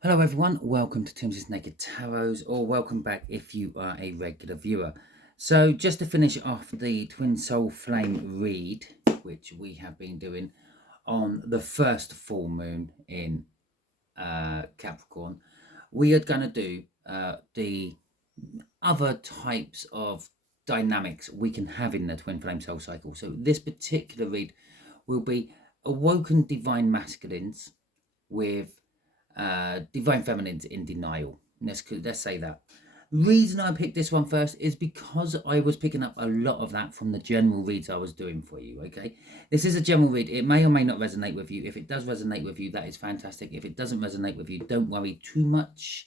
Hello everyone, welcome to Timsy Naked Tarot, or welcome back if you are a regular viewer. So just to finish off the Twin Soul Flame read, which we have been doing on the first full moon in Capricorn, we are going to do the other types of dynamics we can have in the Twin Flame Soul Cycle. So this particular read will be awoken divine masculines with divine feminines in denial. Let's say that. Reason I picked this one first is because I was picking up a lot of that from the general reads I was doing for you. Okay, this is a general read. It may or may not resonate with you. If it does resonate with you, that is fantastic. If it doesn't resonate with you, don't worry too much.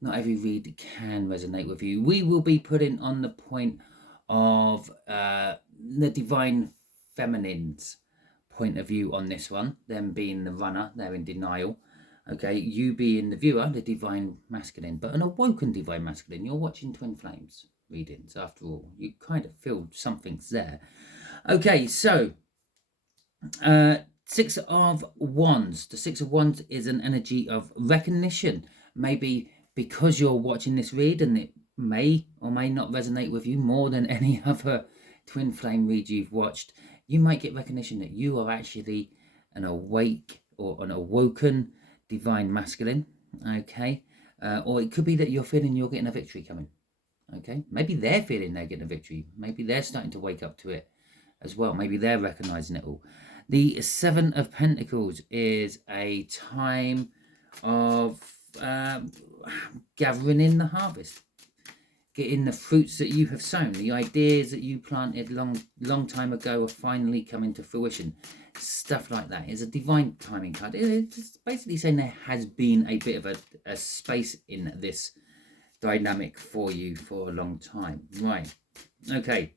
Not every read can resonate with you. We will be putting on the point of the divine feminines point of view on this one, them being the runner, they're in denial. Okay, you being the viewer, the divine masculine, but an awoken divine masculine. You're watching Twin Flames readings after all. You kind of feel something's there. Okay, so Six of Wands. The Six of Wands is an energy of recognition. Maybe because you're watching this read and it may or may not resonate with you more than any other Twin Flame read you've watched, you might get recognition that you are actually an awake or an awoken divine masculine. Okay, or it could be that you're feeling you're getting a victory coming. Okay, maybe they're feeling they're getting a victory. Maybe they're starting to wake up to it as well. Maybe they're recognizing it all. The Seven of Pentacles is a time of gathering in the harvest, getting the fruits that you have sown. The ideas that you planted long time ago are finally coming to fruition. Stuff like that. It's a divine timing card. It's basically saying there has been a bit of a space in this dynamic for you for a long time. Right. Okay.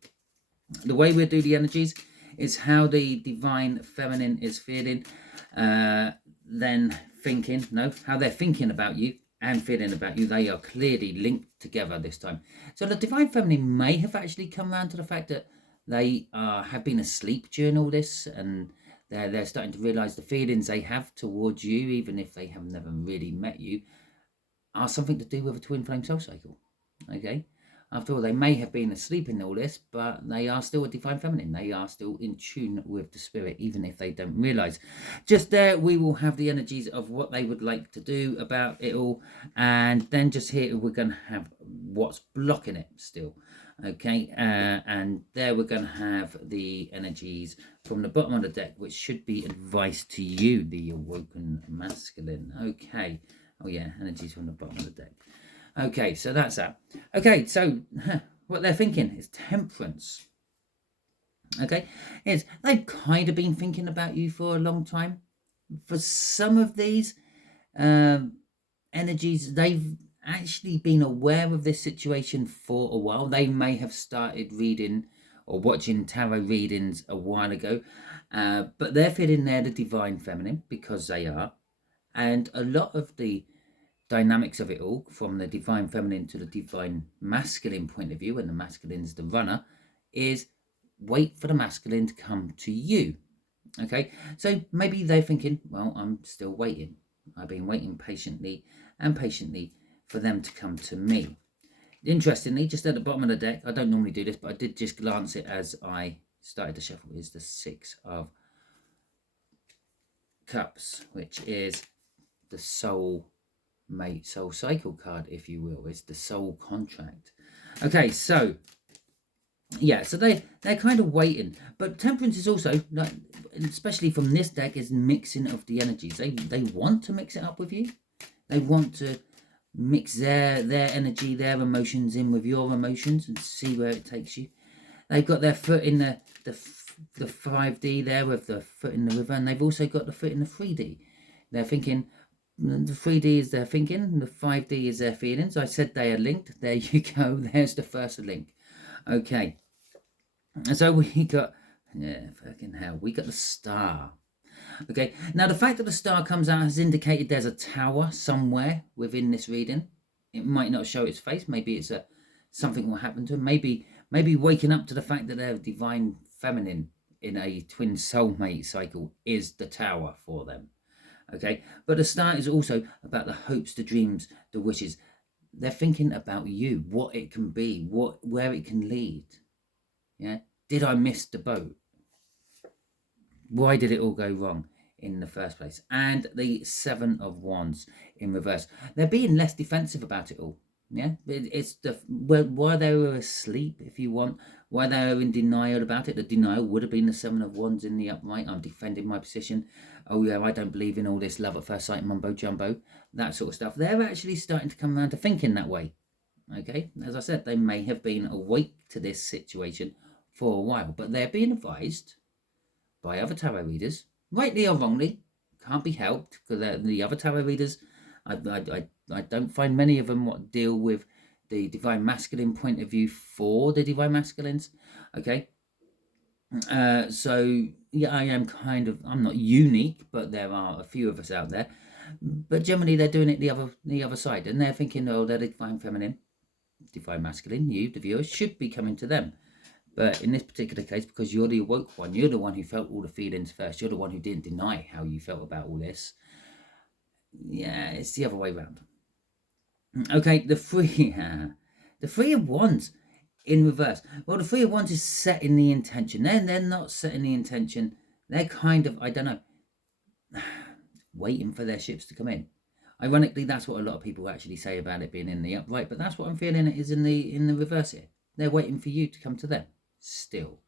The way we'll do the energies is how the divine feminine is feeling, then thinking, no, how they're thinking about you and feeling about you. They are clearly linked together this time. So the divine feminine may have actually come around to the fact that they have been asleep during all this, and they're starting to realize the feelings they have towards you, even if they have never really met you, are something to do with a twin flame soul cycle. Okay, after all, they may have been asleep in all this, but they are still a divine feminine. They are still in tune with the spirit, even if they don't realize. Just there, we will have the energies of what they would like to do about it all. And then just here, we're going to have what's blocking it still. Okay, and there we're going to have the energies from the bottom of the deck, which should be advice to you, the awoken masculine. Okay, oh yeah, energies from the bottom of the deck. Okay, so that's that. Okay, so what they're thinking is temperance. Okay, is they've kind of been thinking about you for a long time. For some of these energies, they've actually been aware of this situation for a while. They may have started reading or watching tarot readings a while ago, but they're feeling they're the divine feminine because they are. And a lot of the dynamics of it all, from the divine feminine to the divine masculine point of view, and the masculine's the runner, is wait for the masculine to come to you. Okay, so maybe they're thinking, well, I'm still waiting. I've been waiting patiently and patiently for them to come to me. Interestingly, just at the bottom of the deck, I don't normally do this, but I did just glance it as I started to shuffle, is the Six of Cups, which is the soul mate soul cycle card, if you will. It's the soul contract. Okay, so yeah, so they're kind of waiting, but temperance is also, like, especially from this deck, is mixing of the energies. They want to mix it up with you. They want to mix their energy, their emotions in with your emotions and see where it takes you. They've got their foot in the 5D there with the foot in the river, and they've also got the foot in the 3D. They're thinking, the 3D is their thinking, the 5D is their feelings. I said they are linked. There you go. There's the first link. Okay. And so we got, yeah, fucking hell, we got the star. Okay. Now, the fact that the star comes out has indicated there's a tower somewhere within this reading. It might not show its face. Maybe it's something will happen to them. Maybe waking up to the fact that they're divine feminine in a twin soulmate cycle is the tower for them. Okay, but the Star is also about the hopes, the dreams, the wishes. They're thinking about you, what it can be, where it can lead. Yeah, did I miss the boat? Why did it all go wrong in the first place? And the Seven of Wands in reverse. They're being less defensive about it all. Yeah, it's the why they were asleep, if you want, why they were in denial about it. The denial would have been the Seven of Wands in the upright. I'm defending my position. Oh yeah, I don't believe in all this love at first sight mumbo jumbo, that sort of stuff. They're actually starting to come around to thinking that way. Okay, as I said, they may have been awake to this situation for a while, but they're being advised by other tarot readers, rightly or wrongly, can't be helped, because the other tarot readers, I don't find many of them what deal with the divine masculine point of view for the divine masculines. Okay, so yeah, I'm not unique, but there are a few of us out there. But generally, they're doing it the other side, and they're thinking, oh, they're the divine feminine, divine masculine. You, the viewers, should be coming to them. But in this particular case, because you're the awoke one, you're the one who felt all the feelings first, you're the one who didn't deny how you felt about all this. Yeah, it's the other way around. Okay, the Three of Wands in reverse. Well, the Three of Wands is setting the intention. They're not setting the intention. They're kind of, I don't know, waiting for their ships to come in. Ironically, that's what a lot of people actually say about it being in the upright, but that's what I'm feeling it is in the reverse here. They're waiting for you to come to them still.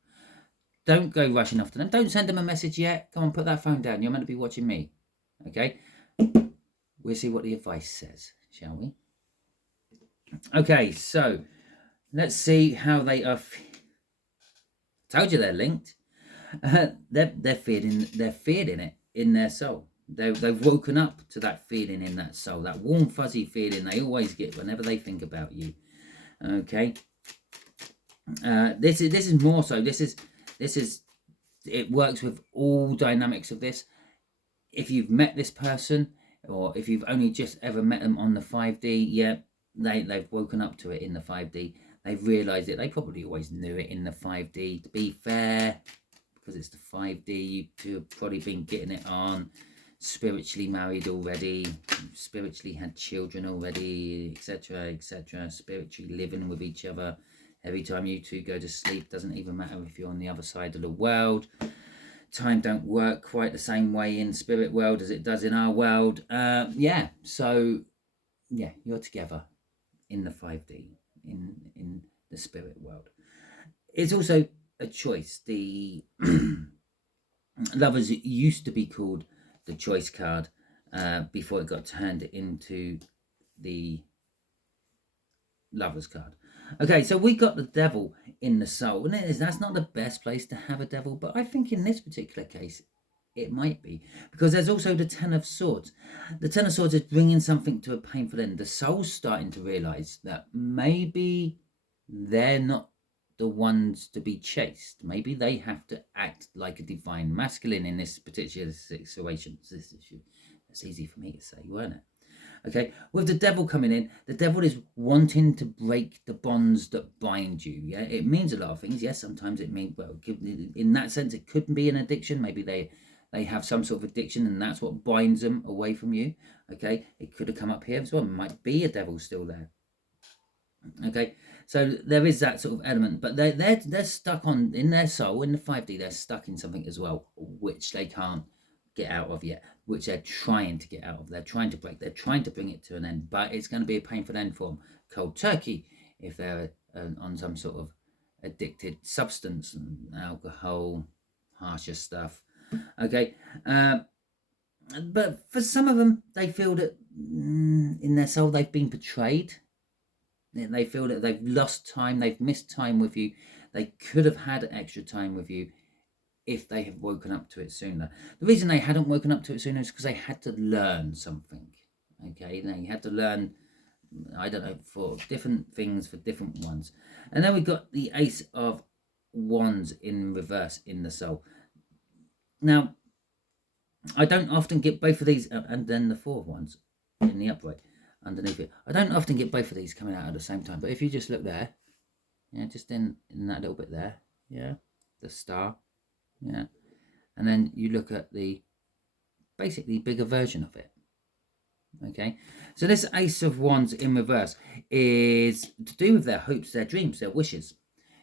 Don't go rushing off to them. Don't send them a message yet. Come on, put that phone down. You're meant to be watching me. Okay? We'll see what the advice says, shall we? Okay, so let's see how they are. Told you they're linked. They're feeling it in their soul. They've woken up to that feeling in that soul, that warm fuzzy feeling they always get whenever they think about you. Okay. This is more so. This is it works with all dynamics of this. If you've met this person, or if you've only just ever met them on the 5D, yeah, they've woken up to it in the 5D. They've realised it. They probably always knew it in the 5D. To be fair, because it's the 5D, you two have probably been getting it on, spiritually married already, spiritually had children already, etc., etc., spiritually living with each other. Every time you two go to sleep, doesn't even matter if you're on the other side of the world. Time don't work quite the same way in spirit world as it does in our world. Yeah, so yeah, you're together in the 5D, in the spirit world. It's also a choice. The Lovers used to be called the choice card before it got turned into the Lovers card. Okay, so we got the Devil in the soul, and that's not the best place to have a devil, but I think in this particular case it might be, because there's also the Ten of Swords. The Ten of Swords is bringing something to a painful end. The soul's starting to realize that maybe they're not the ones to be chased. Maybe they have to act like a divine masculine in this particular situation. That's easy for me to say, weren't it? Okay, with the Devil coming in, the Devil is wanting to break the bonds that bind you. Yeah, it means a lot of things. Yes, sometimes it means, well, in that sense, it could be an addiction. Maybe they have some sort of addiction, and that's what binds them away from you. Okay, it could have come up here as well. It might be a devil still there. Okay, so there is that sort of element, but they're stuck on in their soul in the 5D. They're stuck in something as well, which they can't get out of yet, which they're trying to get out of. They're trying to break. They're trying to bring it to an end, but it's going to be a painful end for them. Cold turkey if they're on some sort of addicted substance, alcohol, harsher stuff. Okay, but for some of them, they feel that in their soul they've been betrayed. They feel that they've lost time, they've missed time with you. They could have had extra time with you if they had woken up to it sooner. The reason they hadn't woken up to it sooner is because they had to learn something. Okay, they had to learn, I don't know, for different things, for different ones. And then we've got the Ace of Wands in reverse in the soul. Now, I don't often get both of these, and then the Four of Wands in the upright underneath it. I don't often get both of these coming out at the same time, but if you just look there, yeah, just in that little bit there, yeah, the Star, yeah, and then you look at the basically bigger version of it. Okay, so this Ace of Wands in reverse is to do with their hopes, their dreams, their wishes.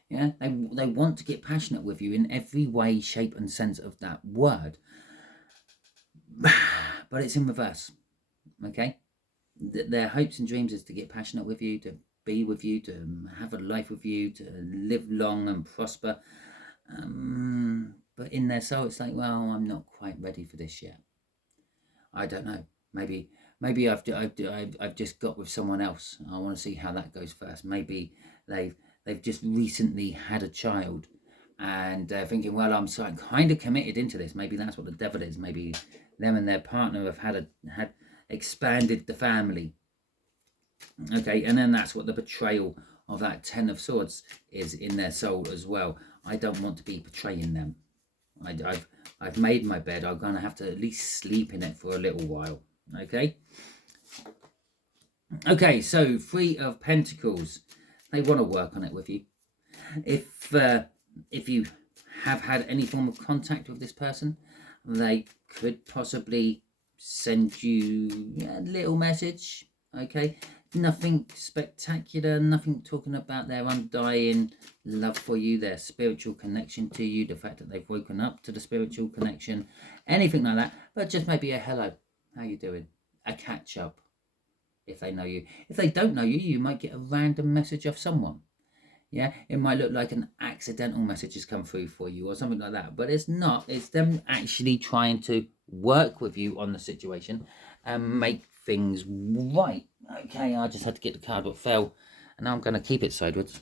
Yeah, they want to get passionate with you in every way, shape, and sense of that word. But it's in reverse. Okay, their hopes and dreams is to get passionate with you, to be with you, to have a life with you, to live long and prosper. But in their soul, it's like, well, I'm not quite ready for this yet. I don't know. Maybe I've just got with someone else. I want to see how that goes first. Maybe they've just recently had a child, and they're thinking, well, I'm kind of committed into this. Maybe that's what the devil is. Maybe them and their partner have had expanded the family. Okay, and then that's what the betrayal of that Ten of Swords is in their soul as well. I don't want to be betraying them. I've made my bed. I'm going to have to at least sleep in it for a little while. Okay. Okay, so Three of Pentacles. They want to work on it with you. If you have had any form of contact with this person, they could possibly send you a little message. Okay, nothing spectacular, nothing talking about their undying love for you, their spiritual connection to you, the fact that they've woken up to the spiritual connection, anything like that. But just maybe a hello, how you doing, a catch up, if they know you. If they don't know you, you might get a random message off someone. Yeah, it might look like an accidental message has come through for you or something like that, but it's not. It's them actually trying to work with you on the situation and make things right. Okay, I just had to get the card what fell, and now I'm going to keep it sideways.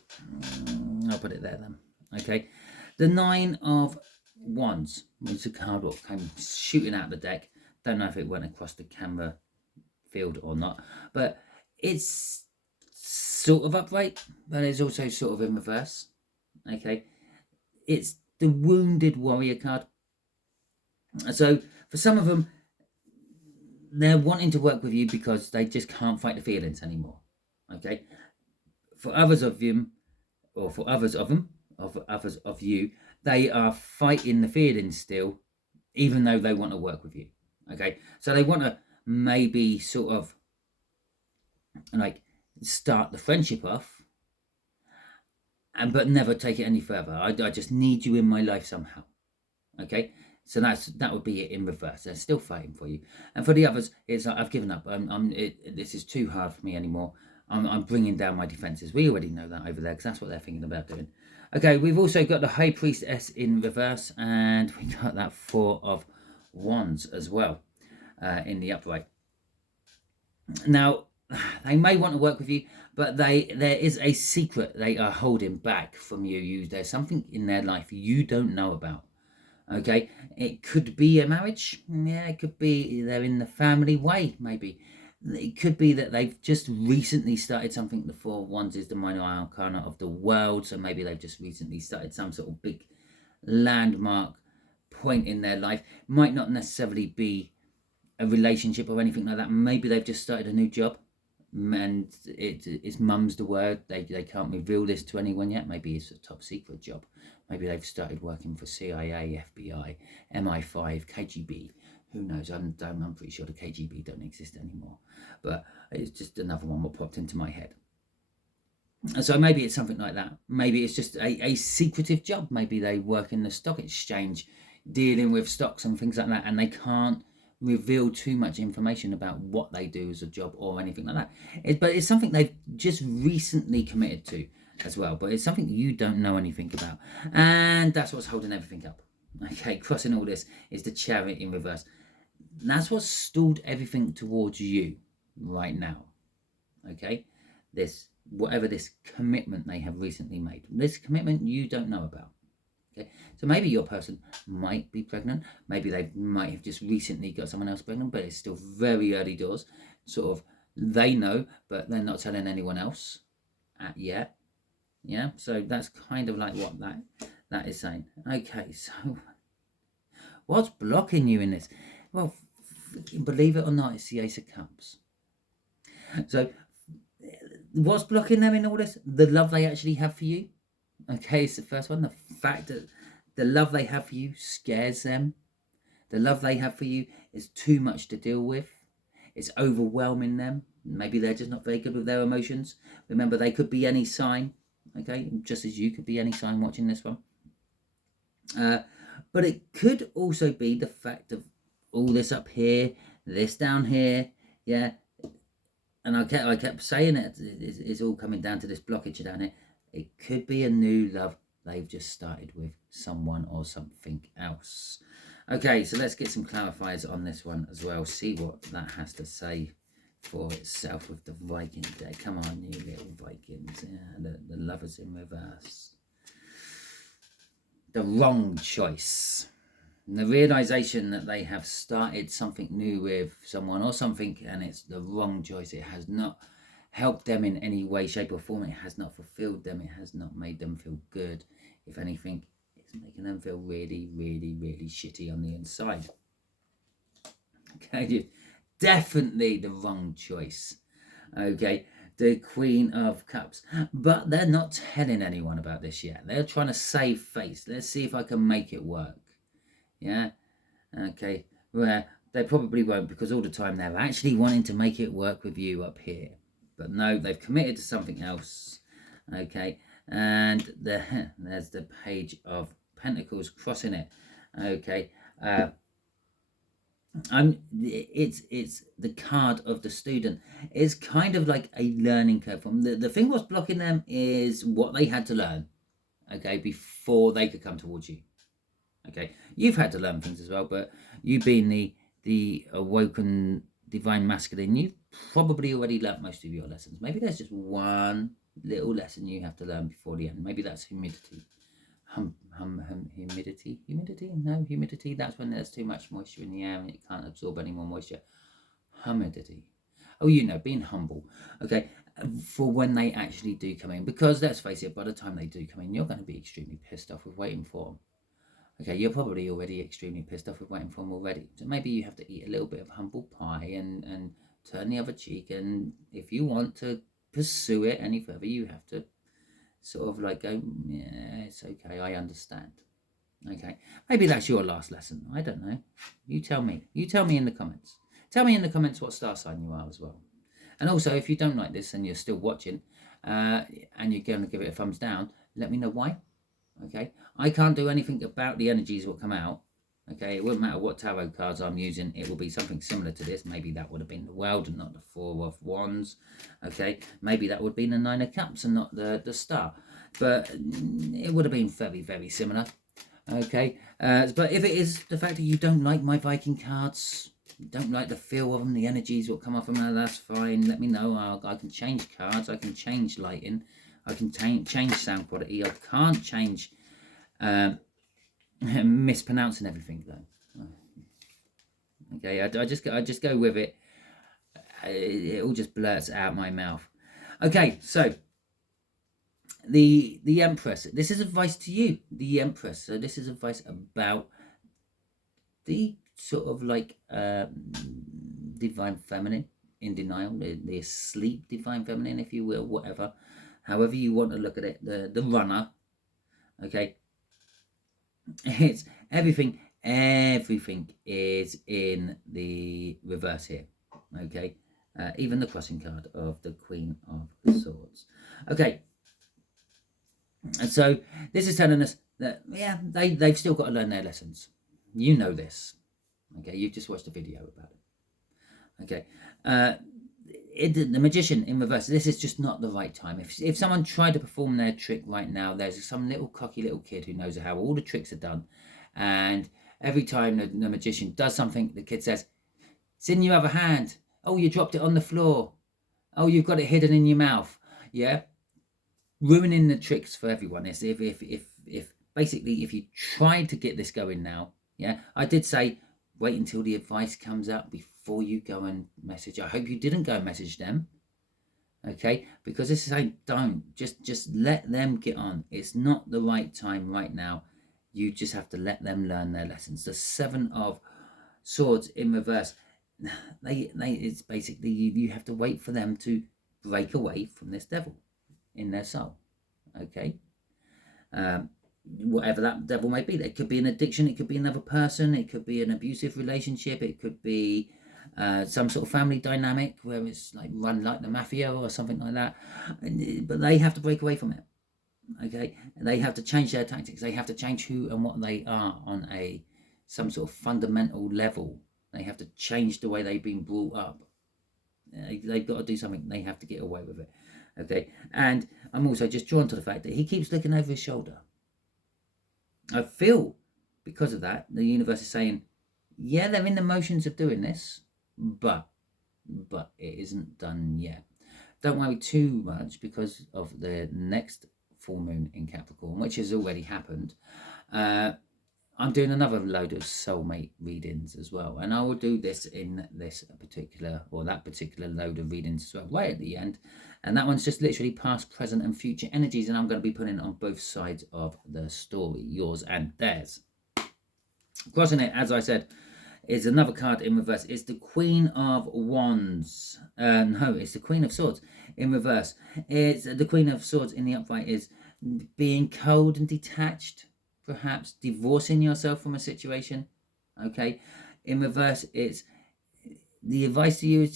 I'll put it there then. Okay, the Nine of Wands was the card what came shooting out the deck. Don't know if it went across the camera field or not, but it's sort of upright, but it's also sort of in reverse. Okay, it's the Wounded Warrior card. So for some of them, they're wanting to work with you because they just can't fight the feelings anymore. Okay, for others of them, or for others of them, or others of you, they are fighting the feelings still, even though they want to work with you. Okay, so they want to maybe sort of like start the friendship off, but never take it any further. I just need you in my life somehow. Okay, so that would be it in reverse. They're still fighting for you. And for the others, it's like, I've given up. This is too hard for me anymore. I'm bringing down my defenses. We already know that over there, because that's what they're thinking about doing. Okay, we've also got the High Priestess in reverse, and we got that Four of Wands as well in the upright. Now, they may want to work with you, but there is a secret they are holding back from you. There's something in their life you don't know about. Okay, it could be a marriage. Yeah, it could be they're in the family way, maybe. It could be that they've just recently started something. The Four of Wands is the minor arcana of the world, so maybe they've just recently started some sort of big landmark point in their life. Might not necessarily be a relationship or anything like that. Maybe they've just started a new job, and it's mum's the word. They can't reveal this to anyone yet. Maybe it's a top secret job. Maybe they've started working for CIA, FBI, MI5, KGB. Who knows? I'm pretty sure the KGB don't exist anymore. But it's just another one that popped into my head. And so maybe it's something like that. Maybe it's just a secretive job. Maybe they work in the stock exchange, dealing with stocks and things like that, and they can't reveal too much information about what they do as a job or anything like that. But it's something they've just recently committed to as well. But it's something you don't know anything about. And that's what's holding everything up. Okay, crossing all this is the Chariot in reverse. That's what's stalled everything towards you right now. Okay, whatever this commitment they have recently made. This commitment you don't know about. Okay, so maybe your person might be pregnant. Maybe they might have just recently got someone else pregnant, but it's still very early doors. Sort of, they know, but they're not telling anyone else yet. Yeah, so that's kind of like what that is saying. Okay, so what's blocking you in this? Well, believe it or not, it's the Ace of Cups. So what's blocking them in all this? The love they actually have for you. Okay, it's the first one. The fact that the love they have for you scares them. The love they have for you It's too much to deal with. It's overwhelming them. Maybe they're just not very good with their emotions. Remember, they could be any sign, okay? Just as you could be any sign watching this one. But it could also be the fact of all this up here, this down here, yeah. And I kept saying it's all coming down to this blockage down here. It could be a new love they've just started with someone or something else. Okay, so let's get some clarifiers on this one as well. See what that has to say for itself with the Viking deck. Come on, you little Vikings. Yeah, the lovers in reverse. The wrong choice. And the realization that they have started something new with someone or something, and it's the wrong choice. It has not helped them in any way, shape or form. It has not fulfilled them. It has not made them feel good. If anything, it's making them feel really, really, really shitty on the inside. Okay, definitely the wrong choice. Okay, the Queen of Cups. But they're not telling anyone about this yet. They're trying to save face. Let's see if I can make it work. Yeah, okay, well, they probably won't, because all the time they're actually wanting to make it work with you up here. But no, they've committed to something else. Okay, and there's the Page of Pentacles crossing it. Okay, it's the card of the student. It's kind of like a learning curve. From the thing what's blocking them is what they had to learn, okay, before they could come towards you. Okay, you've had to learn things as well, but you being the awoken divine masculine, you've probably already learnt most of your lessons. Maybe there's just one little lesson you have to learn before the end. Maybe that's humidity. Humidity. That's when there's too much moisture in the air and it can't absorb any more moisture. Humidity. Oh, being humble. Okay, for when they actually do come in, because let's face it, by the time they do come in, you're going to be extremely pissed off with waiting for them. Okay, you're probably already extremely pissed off with waiting for them already. So maybe you have to eat a little bit of humble pie and turn the other cheek. And if you want to pursue it any further, you have to sort of like go, yeah, it's okay, I understand. Okay, maybe that's your last lesson. I don't know. You tell me. You tell me in the comments. Tell me in the comments what star sign you are as well. And also, if you don't like this and you're still watching and you're going to give it a thumbs down, let me know why. Okay, I can't do anything about the energies that will come out. Okay, it won't matter what tarot cards I'm using. It will be something similar to this. Maybe that would have been the World and not the Four of Wands. Okay, maybe that would have been the Nine of Cups and not the Star. But it would have been very, very similar. Okay, but if it is the fact that you don't like my Viking cards, you don't like the feel of them, the energies will come off them, that's fine. Let me know. I can change cards. I can change lighting. I can change sound quality. I can't change mispronouncing everything though. Okay, I just go with it. It all just blurts out my mouth. Okay, so the Empress. This is advice to you, the Empress. So this is advice about the sort of like divine feminine in denial, the asleep divine feminine, if you will, whatever. However you want to look at it, the runner, okay, it's everything is in the reverse here, okay, even the crossing card of the Queen of Swords. Okay, and so this is telling us that, yeah, they've still got to learn their lessons. You know this, okay, you've just watched a video about it, okay. The Magician in reverse, this is just not the right time. If someone tried to perform their trick right now, there's some little cocky little kid who knows how all the tricks are done, and every time the Magician does something, the kid says, it's in your other hand. Oh, you dropped it on the floor. Oh, you've got it hidden in your mouth. Yeah, ruining the tricks for everyone. If basically, if you tried to get this going now, yeah, I did say wait until the advice comes out before you go and message. I hope you didn't go and message them, okay, because this is saying don't, just let them get on. It's not the right time right now. You just have to let them learn their lessons. The Seven of Swords in reverse, it's basically you have to wait for them to break away from this devil in their soul, okay. whatever that devil may be. It could be an addiction, it could be another person, it could be an abusive relationship, it could be some sort of family dynamic where it's like run like the mafia or something like that. But they have to break away from it. Okay, they have to change their tactics. They have to change who and what they are on some sort of fundamental level. They have to change the way they've been brought up. They've got to do something. They have to get away with it. Okay, and I'm also just drawn to the fact that he keeps looking over his shoulder. I feel because of that, the universe is saying, yeah, they're in the motions of doing this, but it isn't done yet. Don't worry too much because of the next full moon in Capricorn, which has already happened. I'm doing another load of soulmate readings as well, and I will do this in this particular or that particular load of readings as well, right at the end. And that one's just literally past, present, and future energies, and I'm going to be putting it on both sides of the story, yours and theirs. Crossing it, as I said, is another card in reverse. It's the Queen of Wands. No, it's the Queen of Swords in reverse. It's the Queen of Swords in the upright is being cold and detached, perhaps divorcing yourself from a situation. Okay, in reverse, it's the advice to you is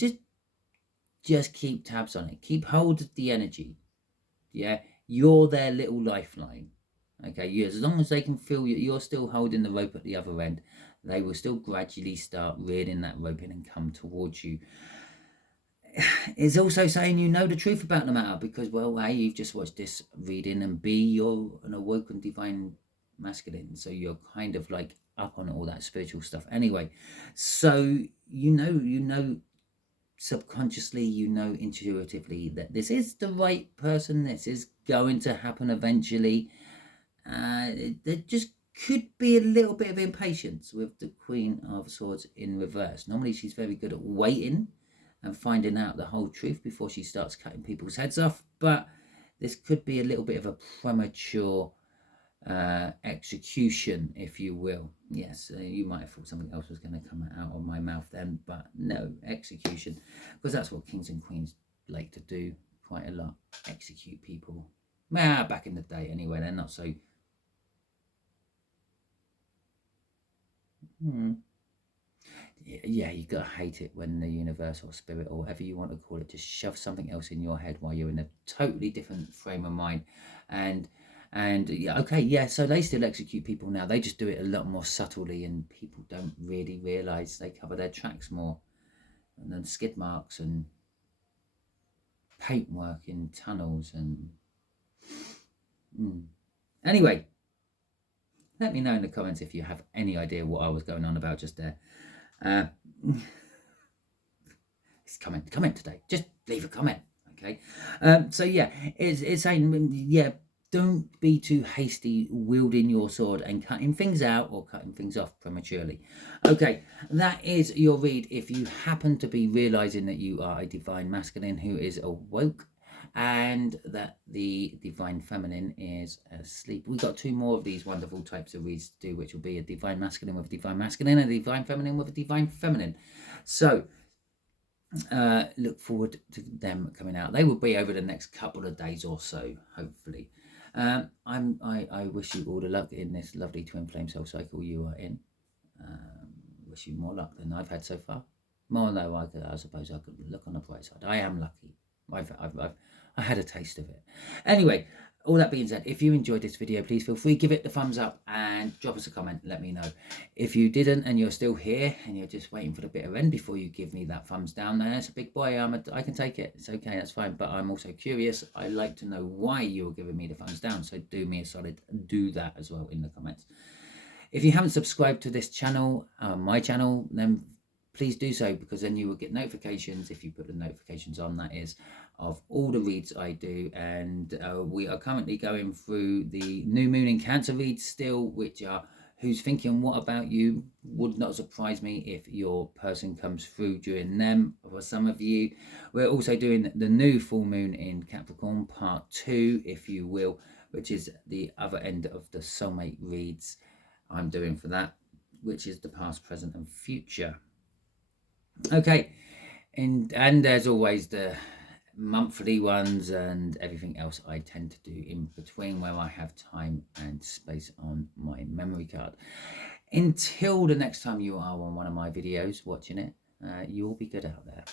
just keep tabs on it. Keep hold of the energy. Yeah, you're their little lifeline. Okay, as long as they can feel you're still holding the rope at the other end, they will still gradually start reeling that rope in and come towards you. It's also saying you know the truth about the matter because, well, A, you've just watched this reading, and B, you're an awoken divine masculine, so you're kind of like up on all that spiritual stuff anyway. So you know subconsciously, you know intuitively that this is the right person, this is going to happen eventually. There just could be a little bit of impatience with the Queen of Swords in reverse. Normally she's very good at waiting and finding out the whole truth before she starts cutting people's heads off, but this could be a little bit of a premature execution, if you will. Yes, you might have thought something else was going to come out of my mouth then, but no, execution, because that's what kings and queens like to do quite a lot, execute people. Well, back in the day anyway, they're not so yeah, you gotta hate it when the universe or spirit or whatever you want to call it just shoves something else in your head while you're in a totally different frame of mind. And yeah, okay, yeah, so they still execute people now. They just do it a lot more subtly, and people don't really realize they cover their tracks more, and then skid marks and paintwork in tunnels and anyway, let me know in the comments if you have any idea what I was going on about just there. Comment today. Just leave a comment, okay? So yeah, it's saying, yeah, don't be too hasty wielding your sword and cutting things out or cutting things off prematurely. Okay, that is your read. If you happen to be realizing that you are a divine masculine who is awoke and that the divine feminine is asleep. We've got two more of these wonderful types of reads to do, which will be a divine masculine with a divine masculine and a divine feminine with a divine feminine. So look forward to them coming out. They will be over the next couple of days or so, hopefully. I wish you all the luck in this lovely twin flame soul cycle you are in. Wish you more luck than I've had so far. More though, I suppose I could look on the bright side. I am lucky. I had a taste of it. Anyway, all that being said, if you enjoyed this video, please feel free, give it the thumbs up and drop us a comment, let me know. If you didn't and you're still here and you're just waiting for the bitter end before you give me that thumbs down, then that's a big boy, I can take it, it's okay, that's fine, but I'm also curious, I like to know why you're giving me the thumbs down, so do me a solid, do that as well in the comments. If you haven't subscribed to this channel, my channel, then please do so, because then you will get notifications, if you put the notifications on, that is, of all the reads I do. And we are currently going through the new moon in Cancer reads still, which are Who's Thinking What About You. Would not surprise me if your person comes through during them. For some of you, we're also doing the new full moon in Capricorn part 2, if you will, which is the other end of the soulmate reads I'm doing for that, which is the past, present and future. Okay, and as always, the monthly ones and everything else I tend to do in between where I have time and space on my memory card. Until the next time you are on one of my videos watching it, you all be good out there.